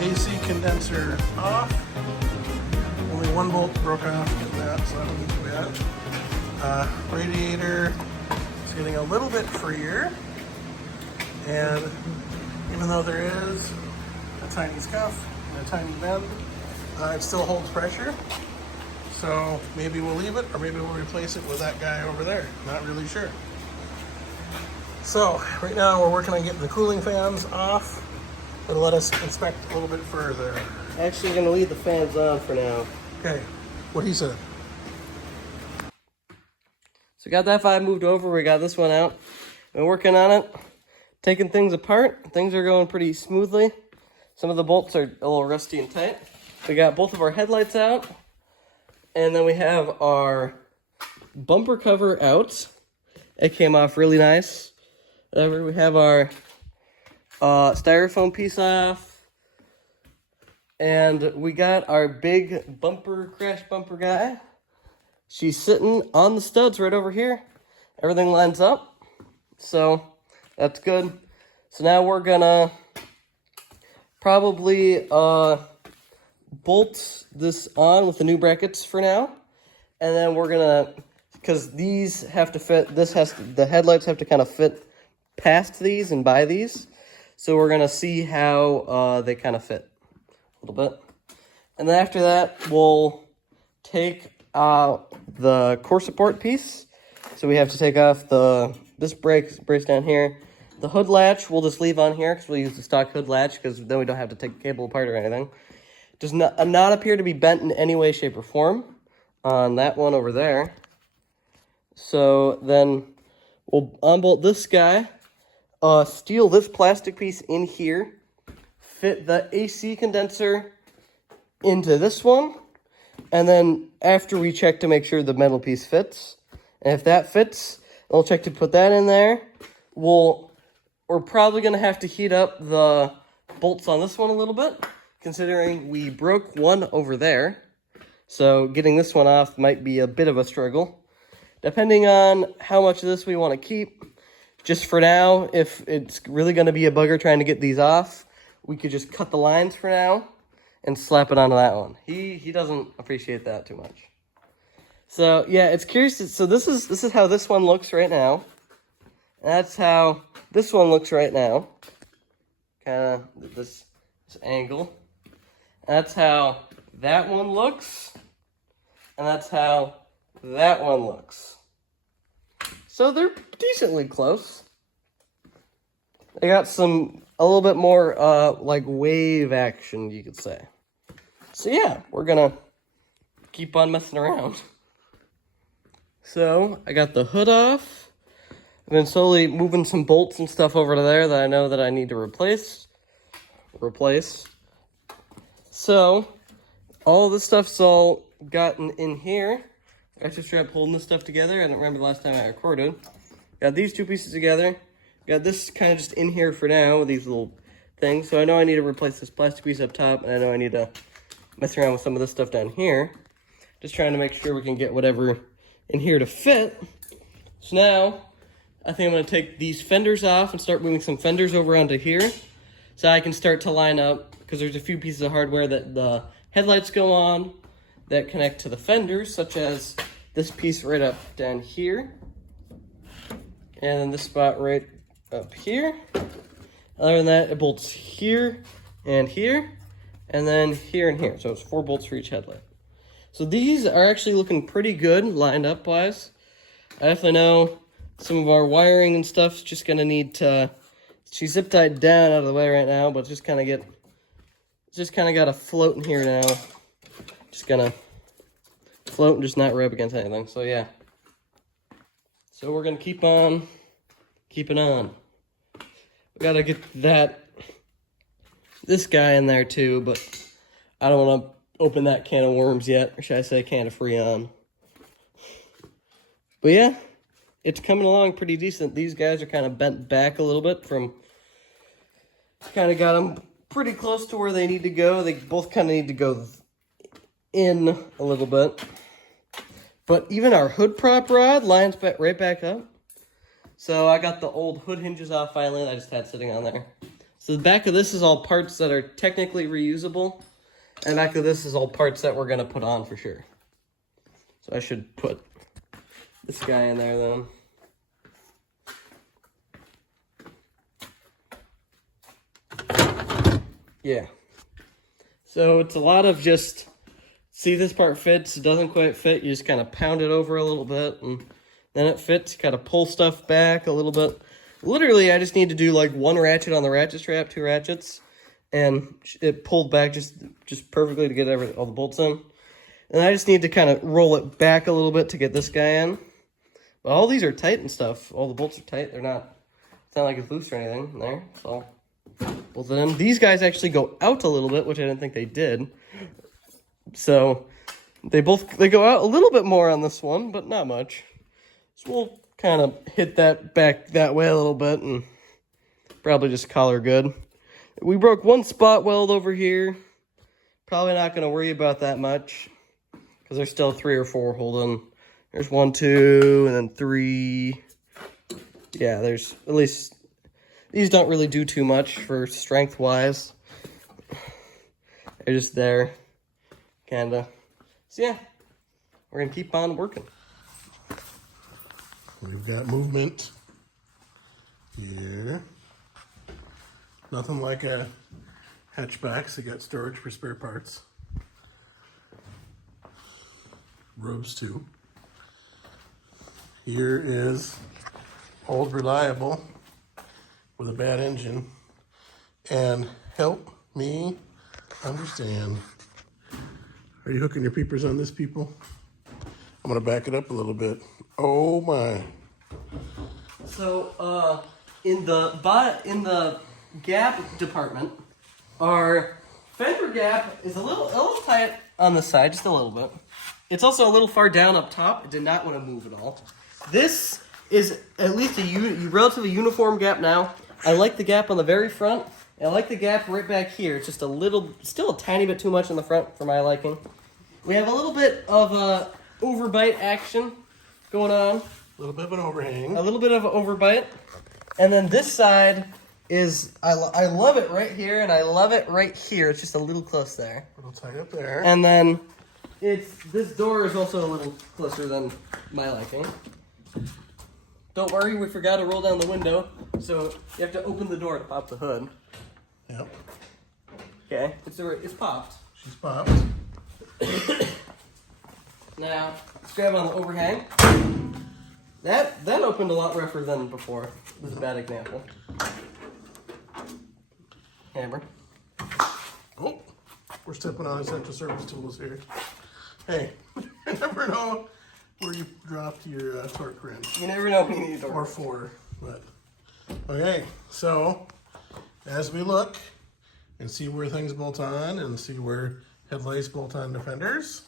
AC condenser off. Only one bolt broke off getting that, so that wasn't too bad. Radiator is getting a little bit freer. And even though there is a tiny scuff and a tiny bend, it still holds pressure. So maybe we'll leave it, or maybe we'll replace it with that guy over there. Not really sure. So right now we're working on getting the cooling fans off. It'll let us inspect a little bit further. Actually, going to leave the fans on for now. Okay, what he said. So got that Vibe moved over. We got this one out. Been working on it, taking things apart. Things are going pretty smoothly. Some of the bolts are a little rusty and tight. We got both of our headlights out. And then we have our bumper cover out. It came off really nice. We have our styrofoam piece off. And we got our big crash bumper guy. She's sitting on the studs right over here. Everything lines up. So that's good. So now we're gonna probably bolt this on with the new brackets for now. And then we're gonna, because these have to fit, the headlights have to kind of fit past these and by these. So we're gonna see how they kind of fit a little bit. And then after that, we'll take out the core support piece. So we have to take off this brace down here. The hood latch we'll just leave on here because we'll use the stock hood latch, because then we don't have to take the cable apart or anything. Does not appear to be bent in any way, shape, or form on that one over there. So then we'll unbolt this guy, steal this plastic piece in here, fit the AC condenser into this one, and then after we check to make sure the metal piece fits, and if that fits, we'll check to put that in there. We're probably going to have to heat up the bolts on this one a little bit, considering we broke one over there. So getting this one off might be a bit of a struggle. Depending on how much of this we want to keep. Just for now, if it's really going to be a bugger trying to get these off, we could just cut the lines for now and slap it onto that one. He doesn't appreciate that too much. So yeah, it's curious. So this is how this one looks right now. That's how this one looks right now. Kind of this angle. That's how that one looks. And that's how that one looks. So they're decently close. They got a little bit more like wave action, you could say. So yeah, we're gonna keep on messing around. So I got the hood off. I've been slowly moving some bolts and stuff over to there that I know that I need to replace. So all this stuff's all gotten in here. I just tried holding this stuff together. I don't remember the last time I recorded. Got these two pieces together. Got this kind of just in here for now with these little things. So I know I need to replace this plastic piece up top, and I know I need to mess around with some of this stuff down here. Just trying to make sure we can get whatever in here to fit. So now, I think I'm going to take these fenders off and start moving some fenders over onto here. So I can start to line up, because there's a few pieces of hardware that the headlights go on that connect to the fenders, such as this piece right up down here. And then this spot right up here. Other than that, it bolts here and here, and then here and here. So it's 4 bolts for each headlight. So these are actually looking pretty good lined up wise. I definitely know some of our wiring and stuff's just gonna need to, she's zip tied down out of the way right now, but just kind of got to float in here now. Just gonna float and just not rub against anything. So yeah. So we're gonna keep on keeping on. We gotta get this guy in there too, but I don't want to open that can of worms yet, or should I say can of Freon. But yeah, it's coming along pretty decent. These guys are kind of bent back a little bit from, kind of got them pretty close to where they need to go. They both kind of need to go in a little bit. But even our hood prop rod lines right back up. So I got the old hood hinges off finally that I just had sitting on there. So the back of this is all parts that are technically reusable, and the back of this is all parts that we're gonna put on for sure. So I should put this guy in there then. Yeah. So it's a lot of just, see this part fits, it doesn't quite fit, you just kind of pound it over a little bit, and then it fits, kind of pull stuff back a little bit. Literally, I just need to do like one ratchet on the ratchet strap, 2 ratchets, and it pulled back just perfectly to get all the bolts in. And I just need to kind of roll it back a little bit to get this guy in. But all these are tight and stuff. All the bolts are tight. They're not, it's not like it's loose or anything in there. It's all bolted in. These guys actually go out a little bit, which I didn't think they did. So they go out a little bit more on this one, but not much. So we'll kind of hit that back that way a little bit and probably just collar good. We broke one spot weld over here. Probably not going to worry about that much because there's still 3 or 4 holding. There's 1, 2, and then 3. Yeah, there's at least, these don't really do too much for strength wise. They're just there, kind of. So yeah, we're going to keep on working. We've got movement here. Nothing like a hatchback, so you got storage for spare parts. Robes too. Here is old reliable with a bad engine. And help me understand. Are you hooking your peepers on this, people? I'm gonna back it up a little bit. Oh my. So, in the gap department, our fender gap is a little tight on the side, just a little bit. It's also a little far down up top. It did not want to move at all. This is at least a relatively uniform gap now. I like the gap on the very front. And I like the gap right back here. It's just a little, still a tiny bit too much in the front for my liking. We have a little bit of overbite action going on. A little bit of an overhang. A little bit of an overbite. And then this side is, I love it right here, and I love it right here. It's just a little close there. A little tight up there. And then this door is also a little closer than my liking. Don't worry, we forgot to roll down the window, so you have to open the door to pop the hood. Yep. Okay, it's popped. She's popped. Now, let's grab on the overhang. That opened a lot rougher than before. This is a bad example. Hammer. Oh, we're stepping on essential service tools here. Hey, I never know where you dropped your torque wrench. You never know when you need a torque Or wrench. 4, but okay. So as we look and see where things bolt on and see where headlights bolt on the fenders,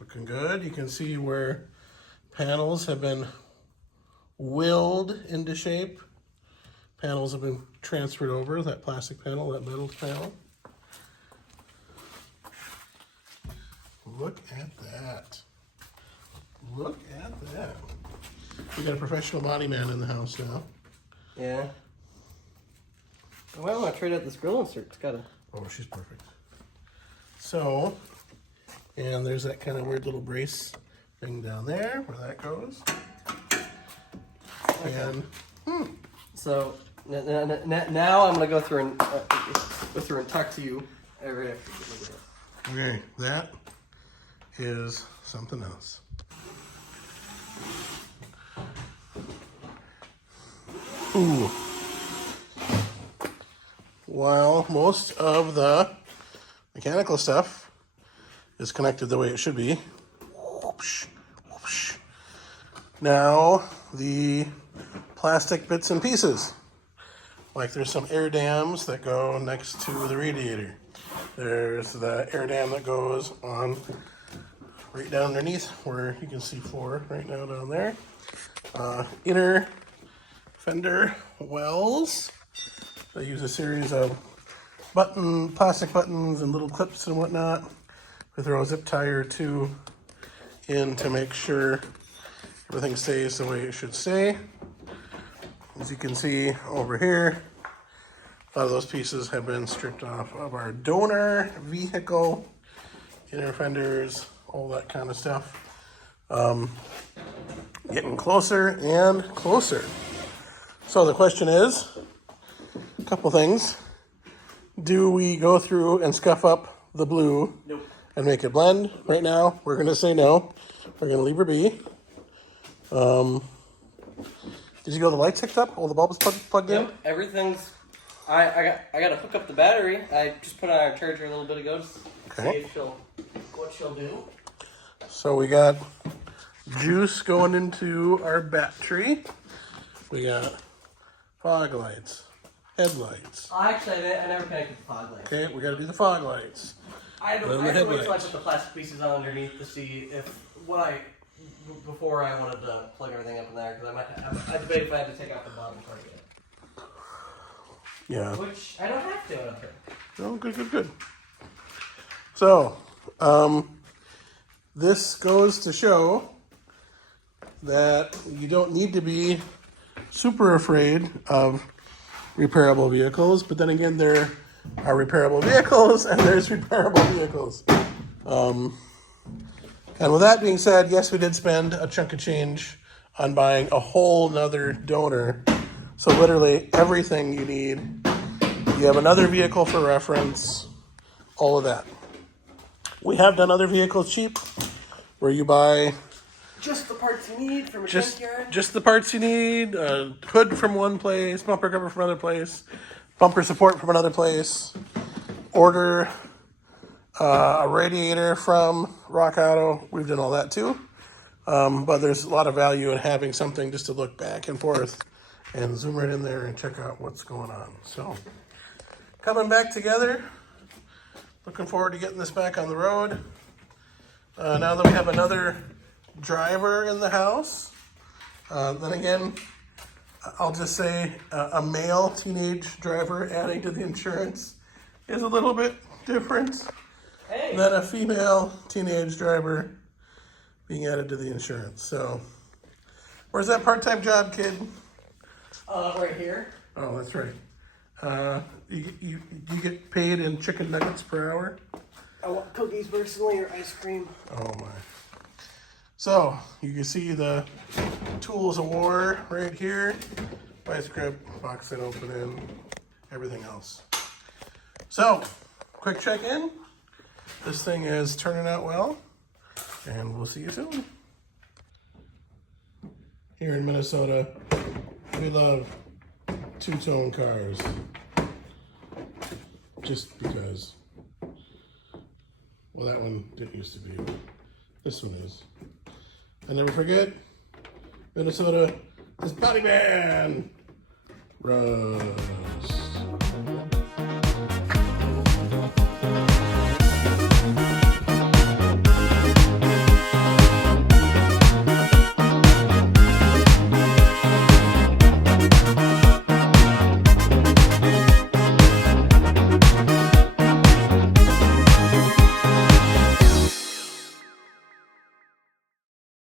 looking good. You can see where panels have been willed into shape. Panels have been transferred over, that plastic panel, that metal panel. Look at that. Look at that. We got a professional body man in the house now. Yeah. Well, I want to trade out this grill insert. It's got a... Oh, she's perfect. So, and there's that kind of weird little brace thing down there where that goes. Okay. And So now I'm gonna go through and talk to you right after. okay, that is something else. Ooh. While most of the mechanical stuff is connected the way it should be, whoosh, whoosh. Now the plastic bits and pieces, like there's some air dams that go next to the radiator. There's the air dam that goes on right down underneath where you can see floor right now down there. Inner fender wells. They use a series of plastic buttons and little clips and whatnot. We throw a zip tie or 2 in to make sure everything stays the way it should stay. As you can see over here, A lot of those pieces have been stripped off of our donor vehicle, inner fenders, all that kind of stuff. Getting closer and closer. So the question is, a couple things. Do we go through and scuff up the blue Nope. and make it blend? Right now, we're going to say no. We're going to leave her be. Did you get all the lights hooked up? All the bulbs plugged in? Yep, everything's. I got to hook up the battery. I just put it on our charger a little bit ago. Just Okay. see what she'll do. So we got juice going into our battery. We got fog lights, headlights. Oh, actually, I never connected the fog lights. Okay, we got to do the fog lights. I Then had the to wait till I headlights. put the plastic pieces on underneath to see if before I wanted to plug everything up in there, because I debated if I had to take out the bottom part of it. Yeah. Which I don't have to, I don't think. Oh, good. So, this goes to show that you don't need to be super afraid of repairable vehicles, but then again, there are repairable vehicles and there's repairable vehicles. And with that being said, yes, we did spend a chunk of change on buying a whole nother donor. So literally everything you need. You have another vehicle for reference, all of that. We have done other vehicles cheap, where you buy Just the parts you need from a junkyard. just the parts you need, a hood from one place, bumper cover from another place, bumper support from another place, order a radiator from Rock Auto. We've done all that too. But there's a lot of value in having something just to look back and forth and zoom right in there and check out what's going on. So, coming back together. Looking forward to getting this back on the road. Now that we have another driver in the house, then again, I'll just say a male teenage driver adding to the insurance is a little bit different than a female teenage driver being added to the insurance. So, where's that part-time job, kid? Right here. Oh, that's right. You get paid in chicken nuggets per hour? I want cookies personally or ice cream. Oh my. So, you can see the tools of war right here. Vice grip, box it open in, everything else. So, quick check-in. This thing is turning out well, and we'll see you soon. Here in Minnesota, we love two-tone cars. Just because. Well, that one didn't used to be, but this one is. And never forget, Minnesota is Body Man Russ.